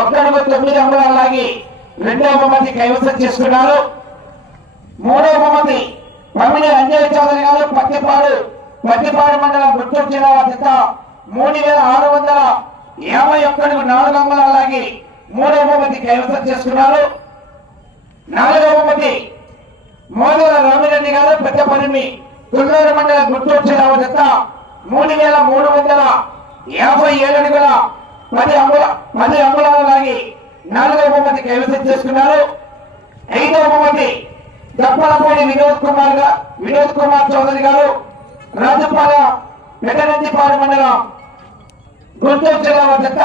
ఒక్కడుగు తొమ్మిది అంగుళాలు లాగి రెండవ బహుమతి కైవసం చేసుకున్నారు. మూడవ బహుమతి పమిడి అంజలి చౌదరి గారు పత్తిపాడు పత్తిపాడు మండలం గుంటూరు జిల్లా జత మూడు వేల ఆరు వందల యాభై ఒక్కడుగు నాలుగు అంగుళాలు లాగి మూడవ బహుమతి కైవసం చేసుకున్నారు. నాలుగవ బహుమతి మోదల రామిరెడ్డి గారు పెద్దపరిమి తుళ్ళూరు మండలం గుంటూరు జిల్లా జత మూడు వేల మూడు వందల యాభై ఏడు అడుగుల పది అంగుళ పది అంగుళాల లాగి నాలుగవ బహుమతి కైవసం చేసుకున్నారు. ఐదవ బహుమతి దప్పలపూడి వినోద్ కుమార్ వినోద్ కుమార్ చౌదరి గారు. రాజపాల పెద్దనందిపాడు మండలం గుంటూరు జిల్లా జత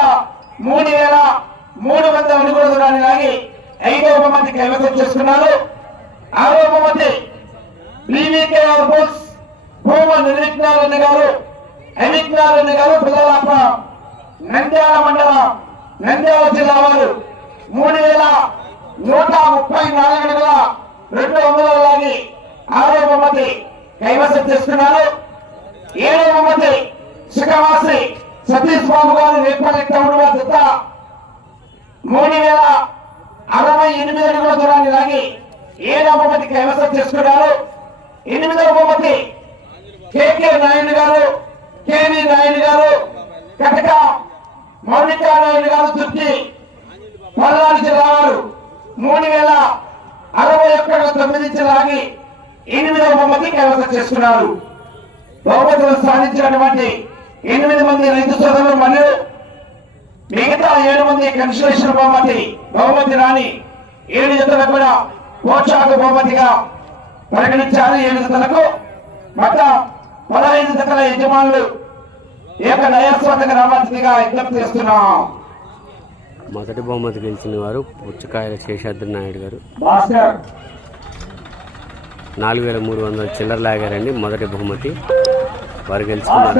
మూడు వేల మూడు వందల అడుగుల దూరాన్ని లాగి ఐదవ బహుమతి కైవసం చేసుకున్నారు. ఆరో బహుమతి బీవీకేఆర్ బోస్ భూమ నిర్విఘ్నారాయణ గారు అవిఘ్నారాయణ గారు పిల్లలాప నంద్యాల మండలం నంద్యాల జిల్లా వారు మూడు వేల నూట ముప్పై నాలుగు అడుగుల రెండు వందల లాగి ఆరో బహుమతి కైవసం చేసుకున్నారు. ఏడో బహుమతి శిఖవాసి సతీష్ బాబు గారు రేపల్లి టౌన్ వారి మూడు వేల అరవై ఎనిమిది అడుగుల దూరాన్ని లాగి ఏడవ బహుమతి కైవసం చేసుకున్నారు. ఎనిమిదవ బహుమతి కేకే నాయుడు గారు కేవీ నాయుడు గారు కటక మౌనిక నాయుడు గారు తృప్తి. పల్నాడు జిల్లా వారు మూడు వేల అరవై ఒక్క తొమ్మిది లాగి ఎనిమిదవ బహుమతి కైవసం చేసుకున్నారు. బహుమతులు సాధించినటువంటి ఎనిమిది మంది రైతు సోదరులు మరియు మిగతా ఏడు మంది కన్సలేషన్ బహుమతి బహుమతి రాని ఏడు జతలకు కూడా పోషాకు బహుమతిగా పరిగణించారు. ఏడు జతలకు మొత్తం పదహైదు జతల యజమానులు నయస్వాతకు రావాల్సిందిగా విజ్ఞప్తి చేస్తున్నాం. మొదటి బహుమతి గెలిచిన వారు పుచ్చకాయల శేషాద్రి నాయుడు గారు. నాలుగు వేల మూడు వందల చిల్లర లాగారండి మొదటి బహుమతి. వారు గెలుచుకున్నారు